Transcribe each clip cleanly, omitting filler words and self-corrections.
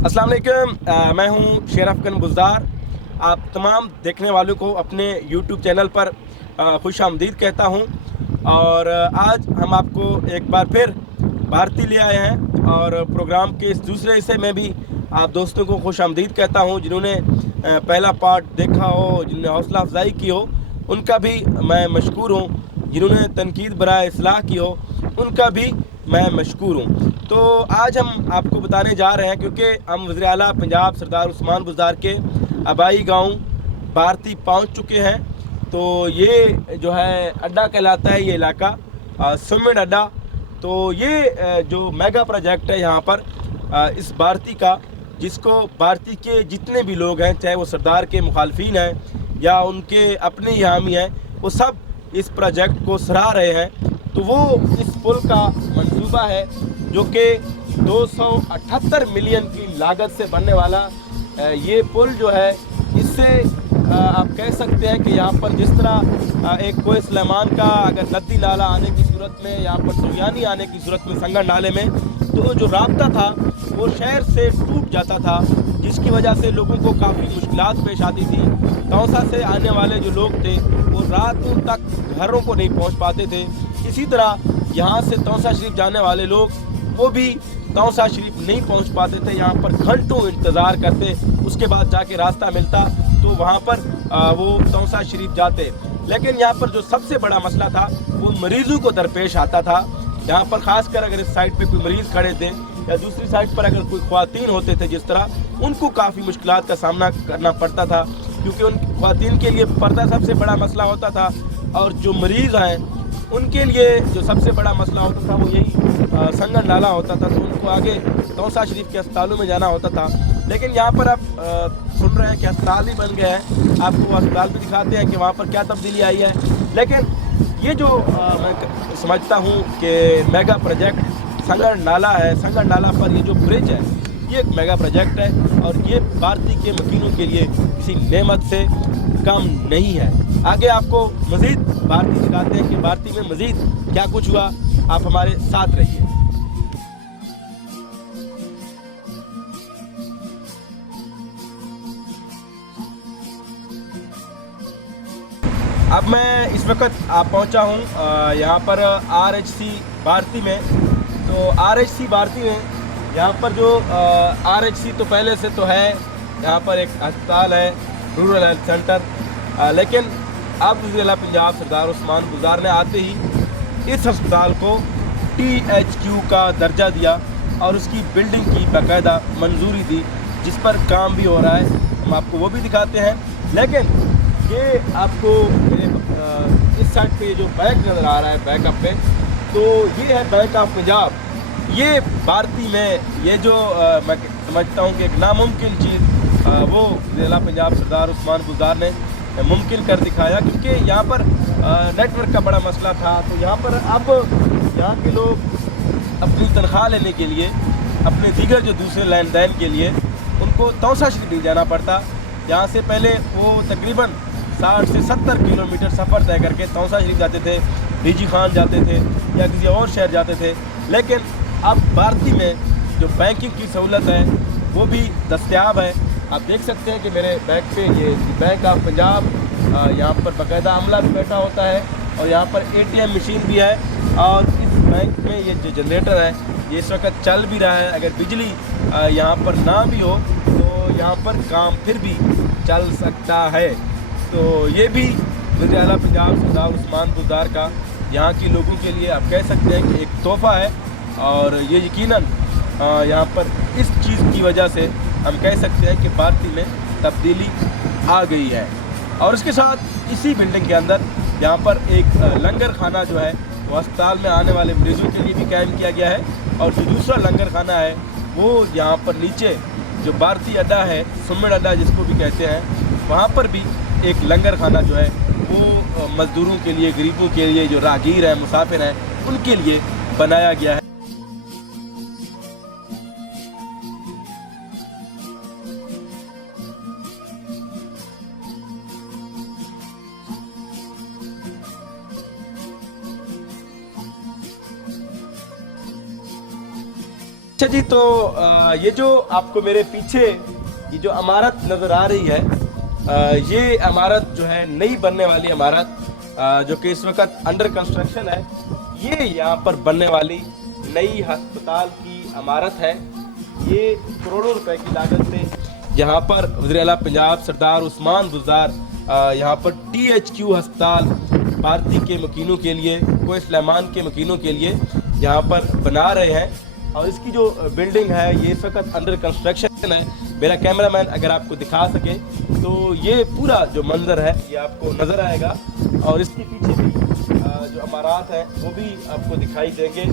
अस्सलाम वालेकुम। मैं हूं शेर अफगन बुज़दार। आप तमाम देखने वालों को अपने यूट्यूब चैनल पर खुश आमदीद कहता हूं। और आज हम आपको एक बार फिर भारती ले आए हैं और प्रोग्राम के इस दूसरे हिस्से में भी आप दोस्तों को खुश आमदीद कहता हूं। जिन्होंने पहला पार्ट देखा हो, जिन्होंने हौसला अफजाई की हो, उनका भी मैं मशकूर हूं। जिन्होंने तनकीद बराए इस्लाह की हो, उनका भी मैं मशकूर हूँ। तो आज हम आपको बताने जा रहे हैं, क्योंकि हम वज़ीर आला पंजाब सरदार उस्मान बुज़दार के आबाई गांव भारती पहुंच चुके हैं। तो ये जो है अड्डा कहलाता है, ये इलाका सुमिड अड्डा। तो ये जो मेगा प्रोजेक्ट है यहाँ पर इस भारती का, जिसको भारती के जितने भी लोग हैं, चाहे वो सरदार के मुखालफिन हैं या उनके अपने ही हामी हैं, वो सब इस प्रोजेक्ट को सराह रहे हैं। तो वो इस पुल का मंसूबा है जो कि 278 मिलियन की लागत से बनने वाला ये पुल जो है, इससे आप कह सकते हैं कि यहाँ पर जिस तरह एक कोई सुलेमान का अगर नदी नाला आने की सूरत में, यहाँ पर सुयानी आने की सूरत में संगड़ नाले में, तो जो राब्ता था वो शहर से टूट जाता था, जिसकी वजह से लोगों को काफ़ी मुश्किलात पेश आती थी। तौसा से आने वाले जो लोग थे वो रातों तक घरों को नहीं पहुँच पाते थे। इसी तरह यहाँ से तौसा शरीफ जाने वाले लोग वो भी तौसा शरीफ नहीं पहुँच पाते थे। यहाँ पर घंटों इंतज़ार करते, उसके बाद जाके रास्ता मिलता तो वहाँ पर वो तौसा शरीफ जाते। लेकिन यहाँ पर जो सबसे बड़ा मसला था वो मरीज़ों को दरपेश आता था। यहाँ पर ख़ासकर अगर इस साइड पे कोई मरीज़ खड़े थे या दूसरी साइड पर अगर कोई ख्वातीन होते थे, जिस तरह उनको काफ़ी मुश्किलात का सामना करना पड़ता था, क्योंकि उन ख्वातीन के लिए पर्दा सबसे बड़ा मसला होता था। और जो मरीज़ हैं उनके लिए जो सबसे बड़ा मसला होता था वो यही संगड़ नाला होता था। तो उनको आगे तौसा शरीफ के अस्पतालों में जाना होता था। लेकिन यहाँ पर आप सुन रहे हैं कि अस्पताल ही बन गए हैं। आपको अस्पताल भी दिखाते हैं कि वहाँ पर क्या तब्दीली आई है। लेकिन ये जो मैं समझता हूँ कि मेगा प्रोजेक्ट संगड़ नाला है, संगड़ नाला पर ये जो ब्रिज है, ये एक मेगा प्रोजेक्ट है और ये भारती के मकीनों के लिए किसी नेमत से कम नहीं है। आगे आपको मज़ीद भारती दिखाते हैं कि भारती में मज़ीद क्या कुछ हुआ। आप हमारे साथ रहिए। अब मैं इस वक्त आप पहुंचा हूं यहाँ पर RHC भारती में। तो RHC भारती में यहाँ पर जो RHC तो पहले से तो है, यहाँ पर एक अस्पताल है, रूरल हेल्थ सेंटर। लेकिन अब वज़ीर आला पंजाब सरदार उस्मान बुज़दार ने आते ही इस अस्पताल को THQ का दर्जा दिया और उसकी बिल्डिंग की बाकायदा मंजूरी दी, जिस पर काम भी हो रहा है। हम आपको वो भी दिखाते हैं। लेकिन ये आपको इस साइड पे जो बैंक नज़र आ रहा है, बैकअप पे, तो ये है बैंक ऑफ पंजाब। ये भारती में ये जो मैं समझता हूँ कि एक नामुमकिन चीज़ वो वज़ीर आला पंजाब सरदार उस्मान बुज़दार ने मुमकिन कर दिखाया, क्योंकि यहाँ पर नेटवर्क का बड़ा मसला था। तो यहाँ पर अब यहाँ के लोग अपनी तनख्वाह लेने के लिए, अपने दीगर जो दूसरे लेन देन के लिए उनको तौसा शरीफ नहीं जाना पड़ता। यहाँ से पहले वो तकरीबन 60 से 70 किलोमीटर सफ़र तय करके तौसा शरीफ जाते थे, डीजी खान जाते थे या किसी और शहर जाते थे। लेकिन अब भारती में जो बैंकिंग की सहूलत है वो भी दस्तयाब है। आप देख सकते हैं कि मेरे बैक पे ये बैंक ऑफ पंजाब, यहाँ पर बाकायदा अमला भी बैठा होता है और यहाँ पर ATM मशीन भी है। और इस बैंक में ये जो जनरेटर है ये इस वक्त चल भी रहा है। अगर बिजली यहाँ पर ना भी हो तो यहाँ पर काम फिर भी चल सकता है। तो ये भी वज़ीर आला पंजाब सरदार उस्मान बुज़दार का यहाँ के लोगों के लिए आप कह सकते हैं कि एक तोहफ़ा है। और ये यकीनन यहाँ पर इस चीज़ की वजह से हम कह सकते हैं कि भारती में तब्दीली आ गई है। और इसके साथ इसी बिल्डिंग के अंदर यहाँ पर एक लंगर खाना जो है वो अस्पताल में आने वाले मरीज़ों के लिए भी कायम किया गया है। और जो दूसरा लंगर खाना है वो यहाँ पर नीचे जो भारती अड्डा है, सुमिड अड्डा जिसको भी कहते हैं, वहाँ पर भी एक लंगर खाना जो है वो मज़दूरों के लिए, गरीबों के लिए, जो राहगीर हैं, मुसाफिर हैं, उनके लिए बनाया गया है। अच्छा जी, तो ये जो आपको मेरे पीछे ये जो इमारत नज़र आ रही है, ये इमारत जो है नई बनने वाली इमारत, जो कि इस वक्त अंडर कंस्ट्रक्शन है। ये यहाँ पर बनने वाली नई अस्पताल की इमारत है। ये करोड़ों रुपए की लागत से यहाँ पर वज़ीर-ए-आला पंजाब सरदार उस्मान बुज़दार यहाँ पर THQ अस्पताल भारती के मकीनों के लिए, कोई सुलेमान के मकीनों के लिए यहाँ पर बना रहे हैं। और इसकी जो बिल्डिंग है ये इस वक्त अंडर कंस्ट्रक्शन है। मेरा कैमरामैन अगर आपको दिखा सके तो ये पूरा जो मंजर है ये आपको नज़र आएगा, और इसके पीछे भी जो इमारत है वो भी आपको दिखाई देंगे।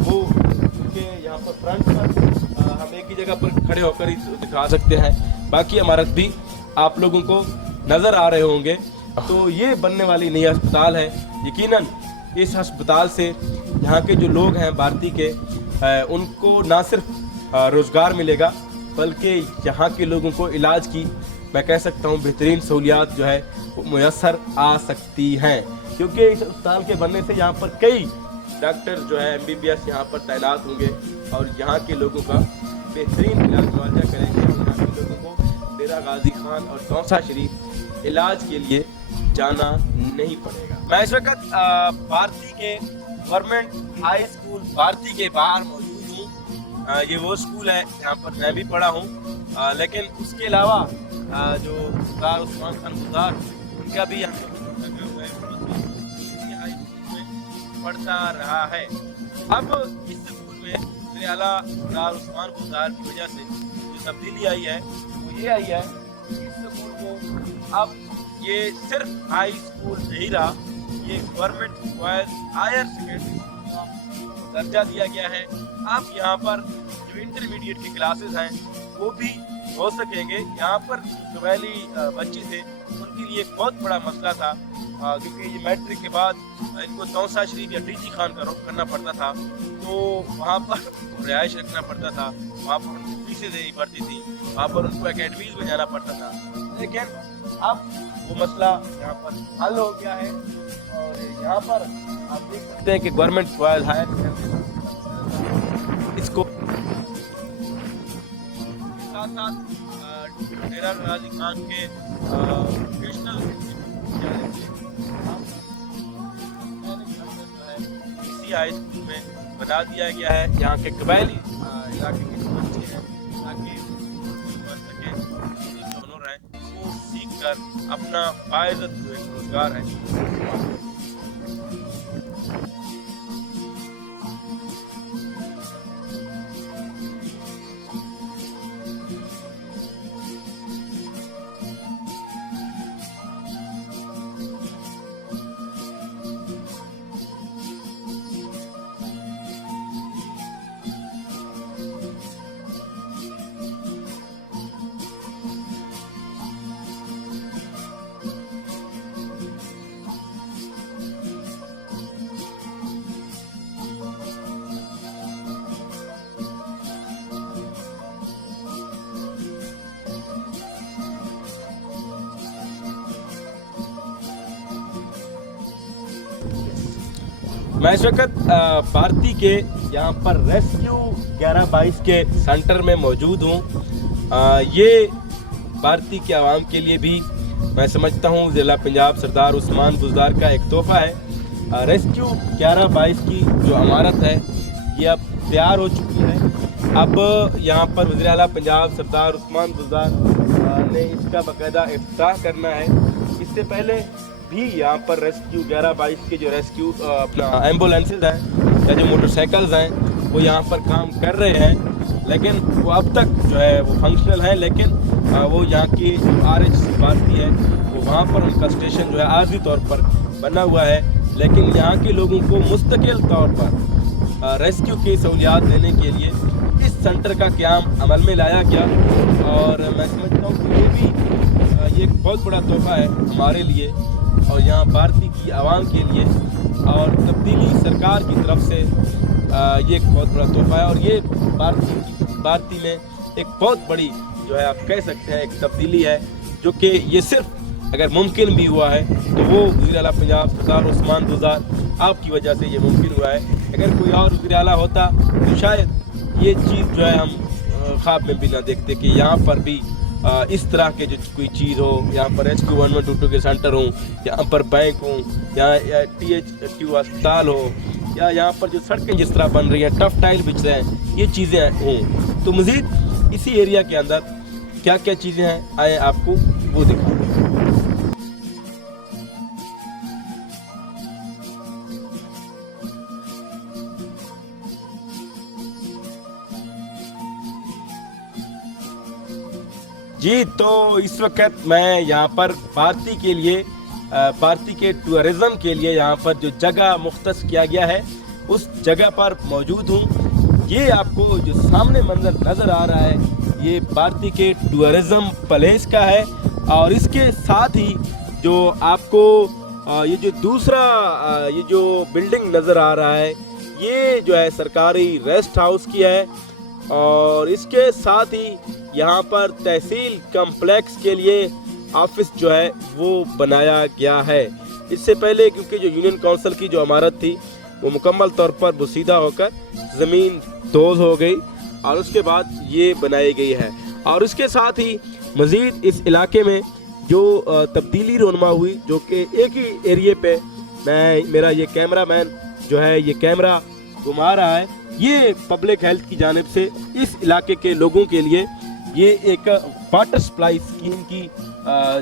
वो के यहाँ पर फ्रंट पर हम एक ही जगह पर खड़े होकर ही दिखा सकते हैं, बाकी इमारत भी आप लोगों को नज़र आ रहे होंगे। तो ये बनने वाली नई अस्पताल है। यकीनन इस अस्पताल से यहाँ के जो लोग हैं भारती के, उनको ना सिर्फ रोज़गार मिलेगा बल्कि यहाँ के लोगों को इलाज की, मैं कह सकता हूँ, बेहतरीन सहूलियात जो है वो मुयस्सर आ सकती हैं। क्योंकि इस अस्पताल के बनने से यहाँ पर कई डॉक्टर जो है MBBS यहाँ पर तैनात होंगे और यहाँ के लोगों का बेहतरीन इलाज मुआवजा करेंगे। और यहाँ के लोगों को डेरा गाजी खान और तौसा शरीफ इलाज के लिए जाना नहीं पड़ेगा। मैं इस वक्त भारती के गवर्नमेंट हाई स्कूल भारती के बाहर मौजूद हूँ। ये वो स्कूल है जहाँ पर मैं भी पढ़ा हूँ, लेकिन उसके अलावा जो सरदार उस्मान खान बुज़दार, उनका भी यहाँ पर लगा हुआ है, हाई स्कूल में पढ़ता रहा है। अब इस स्कूल में वज़ीर-ए-आला सरदार उस्मान बुज़दार की वजह से जो तब्दीली आई है वो ये आई है कि इस स्कूल को अब ये सिर्फ हाई स्कूल नहीं रहा, ये गवर्नमेंट बॉयज हायर सेकेंडरी का दर्जा दिया गया है। अब यहाँ पर जो इंटरमीडिएट की क्लासेस हैं वो भी हो सकेंगे। यहाँ पर जो कबायली बच्चे थे उनके लिए एक बहुत बड़ा मसला था, क्योंकि ये मैट्रिक के बाद इनको तौसा शरीफ या TG खान का रुख करना पड़ता था, तो वहाँ पर रिहाइश रखना पड़ता था, वहाँ पर उनको फीसें देनी पड़ती थी, वहाँ पर उनको एकेडमीज में जाना पड़ता था। लेकिन अब वो मसला यहाँ पर हल हो गया है और यहाँ पर आप देख सकते हैं कि गवर्नमेंट बॉयज हायर इसको साथ साथ डेरा गाजी खान के वोकेशनल इसी हाई स्कूल में बना दिया गया है। यहाँ के कबायली इलाके के जो बच्चे हैं ताकि बन सके, हुनर है वो सीख कर अपना बाइज़्ज़त जो एक रोजगार है। मैं इस वक्त भारती के यहाँ पर रेस्क्यू 1122 के सेंटर में मौजूद हूँ। ये भारती के आवाम के लिए भी मैं समझता हूँ ज़िला पंजाब सरदार उस्मान बुज़दार का एक तोहफ़ा है। रेस्क्यू 1122 की जो इमारत है ये अब तैयार हो चुकी है। अब यहाँ पर वज़ीर-ए-आला पंजाब सरदार उस्मान बुज़दार ने इसका बाकायदा इफ्तिताह करना है। इससे पहले भी यहाँ पर रेस्क्यू 1122 के जो रेस्क्यू अपना एम्बुलेंसेज हैं या जो मोटरसाइकिल्स हैं वो यहाँ पर काम कर रहे हैं, लेकिन वो अब तक जो है वो फंक्शनल है। लेकिन वो यहाँ की जो RH भारती है वो वहाँ पर उनका स्टेशन जो है आर्जी तौर पर बना हुआ है, लेकिन यहाँ के लोगों को मुस्तकिल तौर पर रेस्क्यू की सहूलियात देने के लिए इस सेंटर का क़याम अमल में लाया गया। और मैं समझता हूँ कि ये एक बहुत बड़ा तोहफ़ा है हमारे लिए और यहाँ भारती की आवाम के लिए, और तब्दीली सरकार की तरफ से ये एक बहुत बड़ा तोहफ़ा है। और ये भारती में एक बहुत बड़ी जो है आप कह सकते हैं एक तब्दीली है, जो कि ये सिर्फ अगर मुमकिन भी हुआ है तो वो वज़ीर-ए-आला पंजाब सरदार उस्मान बुज़दार आपकी वजह से ये मुमकिन हुआ है। अगर कोई और वज़ीर-ए-आला होता तो शायद ये चीज़ जो है हम ख्वाब में भी ना देखते कि यहाँ पर भी इस तरह के जो कोई चीज़ हो, यहाँ पर HQ1122 के सेंटर हों, यहाँ पर बैंक हों, यहाँ THQ अस्पताल हो, या यहाँ पर जो सड़कें जिस तरह बन रही हैं, टफ टाइल बिछ रहे हैं, ये चीज़ें हों। तो मज़ीद इसी एरिया के अंदर क्या क्या चीज़ें हैं, आए आपको वो दिखाऊँ। जी, तो इस वक्त मैं यहाँ पर भारती के लिए, भारती के टूरिज़्म के लिए यहाँ पर जो जगह मुख्तस किया गया है उस जगह पर मौजूद हूँ। ये आपको जो सामने मंजर नज़र आ रहा है ये भारती के टूरिज़्म पैलेस का है, और इसके साथ ही जो आपको ये जो दूसरा ये जो बिल्डिंग नज़र आ रहा है ये जो है सरकारी रेस्ट हाउस की है, और इसके साथ ही यहाँ पर तहसील कम्प्लेक्स के लिए ऑफिस जो है वो बनाया गया है। इससे पहले क्योंकि जो यूनियन काउंसिल की जो इमारत थी वो मुकम्मल तौर पर बुसीदा होकर ज़मीन दोज़ हो गई और उसके बाद ये बनाई गई है। और इसके साथ ही मज़ीद इस इलाके में जो तब्दीली रोनमा हुई, जो कि एक ही एरिए पे मेरा ये कैमरा मैन जो है ये कैमरा घुमा रहा है, ये पब्लिक हेल्थ की जानिब से इस इलाके के लोगों के लिए ये एक वाटर सप्लाई स्कीम की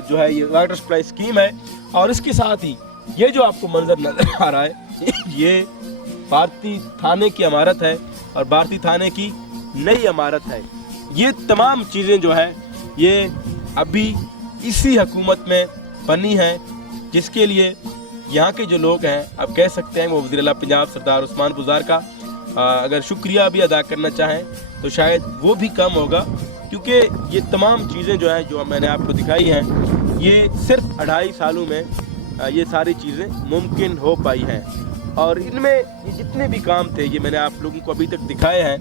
जो है ये वाटर सप्लाई स्कीम है। और इसके साथ ही ये जो आपको मंजर नजर आ रहा है ये भारती थाने की इमारत है और भारती थाने की नई इमारत है। ये तमाम चीज़ें जो है ये अभी इसी हुकूमत में बनी है, जिसके लिए यहाँ के जो लोग हैं आप कह सकते हैं वो वज़ीर आला पंजाब सरदार उस्मान बुज़दार का अगर शुक्रिया भी अदा करना चाहें तो शायद वो भी कम होगा, क्योंकि ये तमाम चीज़ें जो हैं जो मैंने आपको दिखाई हैं ये सिर्फ 2.5 सालों में ये सारी चीज़ें मुमकिन हो पाई हैं। और इनमें ये जितने भी काम थे ये मैंने आप लोगों को अभी तक दिखाए हैं।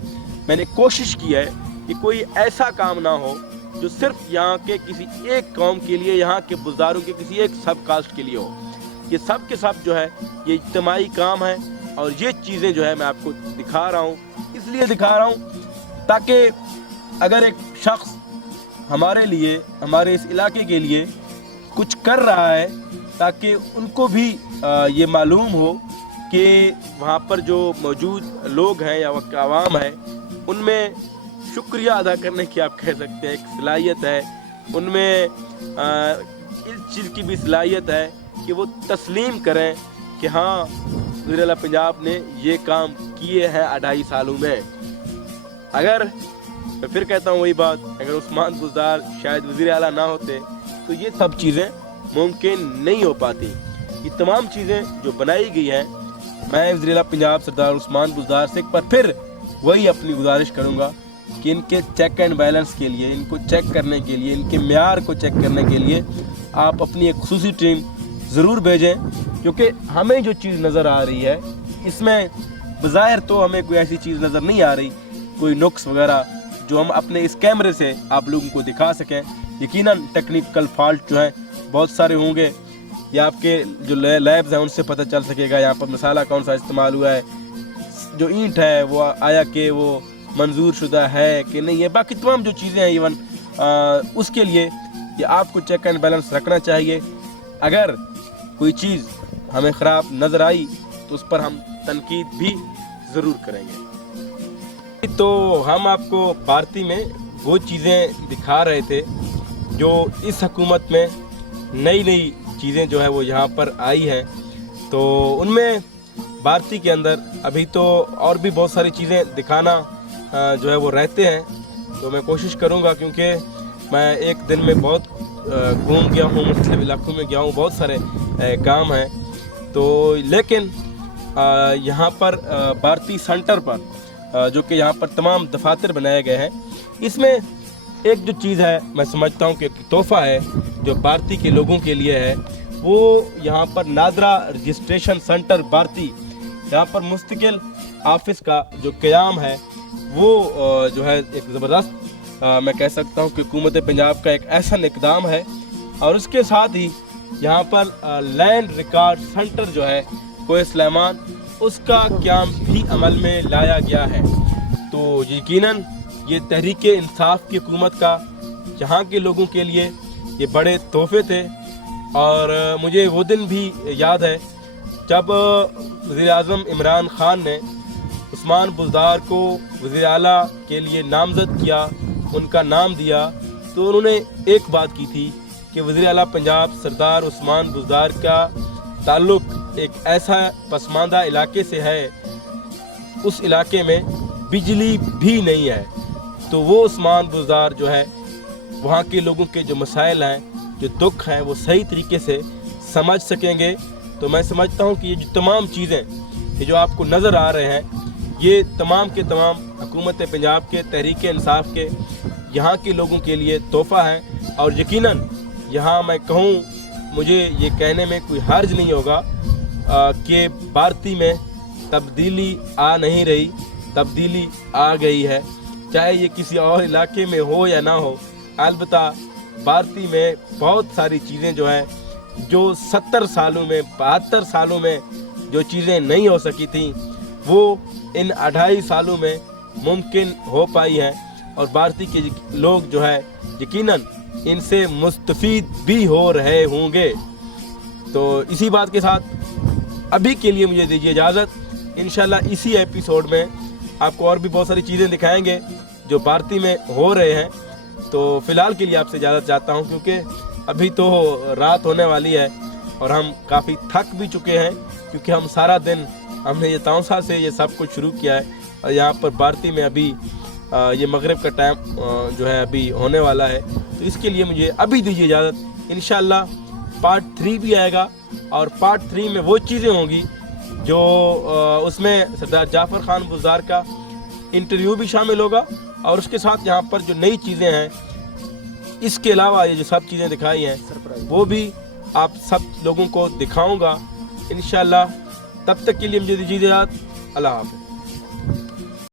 मैंने कोशिश की है कि कोई ऐसा काम ना हो जो सिर्फ यहाँ के किसी एक कौम के लिए, यहाँ के बुज़दारों के किसी एक सब कास्ट के लिए हो। ये सब के सब जो है ये इज्तिमाई काम है, और ये चीज़ें जो है मैं आपको दिखा रहा हूँ, इसलिए दिखा रहा हूँ ताकि अगर एक शख्स हमारे लिए, हमारे इस इलाके के लिए कुछ कर रहा है ताकि उनको भी ये मालूम हो कि वहाँ पर जो मौजूद लोग हैं या वहाँ आवाम है उनमें शुक्रिया अदा करने की आप कह सकते हैं एक सलाहियत है, उनमें इस चीज़ की भी सलाहियत है कि वो तस्लीम करें कि हाँ वज़ीर आला पंजाब ने ये काम किए हैं 2.5 सालों में। अगर मैं फिर कहता हूँ वही बात, अगर उस्मान बुज़दार शायद वज़ीर आला ना होते तो ये सब चीज़ें मुमकिन नहीं हो पाती। ये तमाम चीज़ें जो बनाई गई हैं, मैं वज़ीर आला पंजाब सरदार उस्मान बुज़दार से एक बार फिर वही अपनी गुजारिश करूँगा कि इनके चेक एंड बैलेंस के लिए, इनको चेक करने के लिए, इनके म्यार को चेक करने के लिए आप अपनी एक खुसूसी टीम ज़रूर भेजें, क्योंकि हमें जो चीज़ नज़र आ रही है इसमें बज़ाहिर तो हमें कोई ऐसी चीज़ नज़र नहीं आ रही, कोई नुक्स वगैरह जो हम अपने इस कैमरे से आप लोगों को दिखा सकें। यकीनन टेक्निकल फॉल्ट जो है बहुत सारे होंगे, या आपके जो लैब्स हैं उनसे पता चल सकेगा यहाँ पर मसाला कौन सा इस्तेमाल हुआ है, जो ईंट है वो आया कि वो मंजूर शुदा है कि नहीं है, बाकी तमाम जो चीज़ें हैं इवन उसके लिए ये आपको चेक एंड बैलेंस रखना चाहिए। अगर कोई चीज़ हमें ख़राब नज़र आई तो उस पर हम तनकीद भी ज़रूर करेंगे। तो हम आपको भारती में वो चीज़ें दिखा रहे थे जो इस हुकूमत में नई नई चीज़ें जो है वो यहाँ पर आई हैं। तो उनमें भारती के अंदर अभी तो और भी बहुत सारी चीज़ें दिखाना जो है वो रहते हैं, तो मैं कोशिश करूँगा, क्योंकि मैं एक दिन में बहुत घूम गया हूँ, मुख्तलिफ इलाकों में गया हूँ, बहुत सारे काम हैं। तो लेकिन यहाँ पर भारती सेंटर पर जो कि यहाँ पर तमाम दफातर बनाए गए हैं, इसमें एक जो चीज़ है मैं समझता हूँ कि तोहफ़ा है जो भारती के लोगों के लिए है, वो यहाँ पर नादरा रजिस्ट्रेशन सेंटर भारती, यहाँ पर मुस्तकिल ऑफिस का जो क़याम है वो जो है एक ज़बरदस्त मैं कह सकता हूँ कि हुकूमत पंजाब का एक ऐसा इक़दाम है। और उसके साथ ही यहाँ पर लैंड रिकॉर्ड सेंटर जो है कोहे सुलेमान, उसका क़याम भी अमल में लाया गया है। तो यकीनन ये तहरीक इंसाफ की हुकूमत का यहाँ के लोगों के लिए ये बड़े तोहफे थे। और मुझे वो दिन भी याद है जब वज़ीर-ए-आज़म इमरान खान ने उस्मान बुज़दार को वज़ीर आला के लिए नामज़द किया, उनका नाम दिया, तो उन्होंने एक बात की थी कि वज़ीर आला पंजाब सरदार उस्मान बुज़दार का ताल्लुक़ एक ऐसा पसमानदा इलाके से है, उस इलाके में बिजली भी नहीं है। तो वो उस्मान बुज़दार जो है वहाँ के लोगों के जो मसाइल हैं, जो दुख हैं, वो सही तरीके से समझ सकेंगे। तो मैं समझता हूँ कि ये जो तमाम चीज़ें ये जो आपको नज़र आ रहे हैं, ये तमाम के तमाम हुकूमत पंजाब के तहरीक इंसाफ के यहाँ के लोगों के लिए तोहफ़ा है। और यकीनन यहाँ मैं कहूँ, मुझे ये कहने में कोई हर्ज नहीं होगा कि भारती में तब्दीली आ नहीं रही, तब्दीली आ गई है। चाहे ये किसी और इलाके में हो या ना हो, अलबत्ता भारती में बहुत सारी चीज़ें जो हैं, जो 70 सालों में 72 सालों में जो चीज़ें नहीं हो सकी थी, वो इन 2.5 सालों में मुमकिन हो पाई हैं। और भारती के लोग जो है यकीनन इनसे मुस्तफ़ीद भी हो रहे होंगे। तो इसी बात के साथ अभी के लिए मुझे दीजिए इजाज़त। इंशाल्लाह इसी एपिसोड में आपको और भी बहुत सारी चीज़ें दिखाएंगे जो भारती में हो रहे हैं। तो फ़िलहाल के लिए आपसे इजाज़त चाहता हूं, क्योंकि अभी तो रात होने वाली है और हम काफ़ी थक भी चुके हैं, क्योंकि हम सारा दिन हमने ये तौसा से ये सब कुछ शुरू किया है। और यहाँ पर भारती में अभी ये मगरिब का टाइम जो है अभी होने वाला है। तो इसके लिए मुझे अभी दीजिए इजाज़त। इंशाल्लाह पार्ट 3 भी आएगा, और पार्ट 3 में वो चीज़ें होंगी जो उसमें सरदार जाफ़र खान बुज़दार का इंटरव्यू भी शामिल होगा, और उसके साथ यहाँ पर जो नई चीज़ें हैं, इसके अलावा ये जो सब चीज़ें दिखाई हैं वो भी आप सब लोगों को दिखाऊंगा इंशाल्लाह। तब तक के लिए मुझे दीजिए इजाज़त। अल्लाह हाफ़िज़।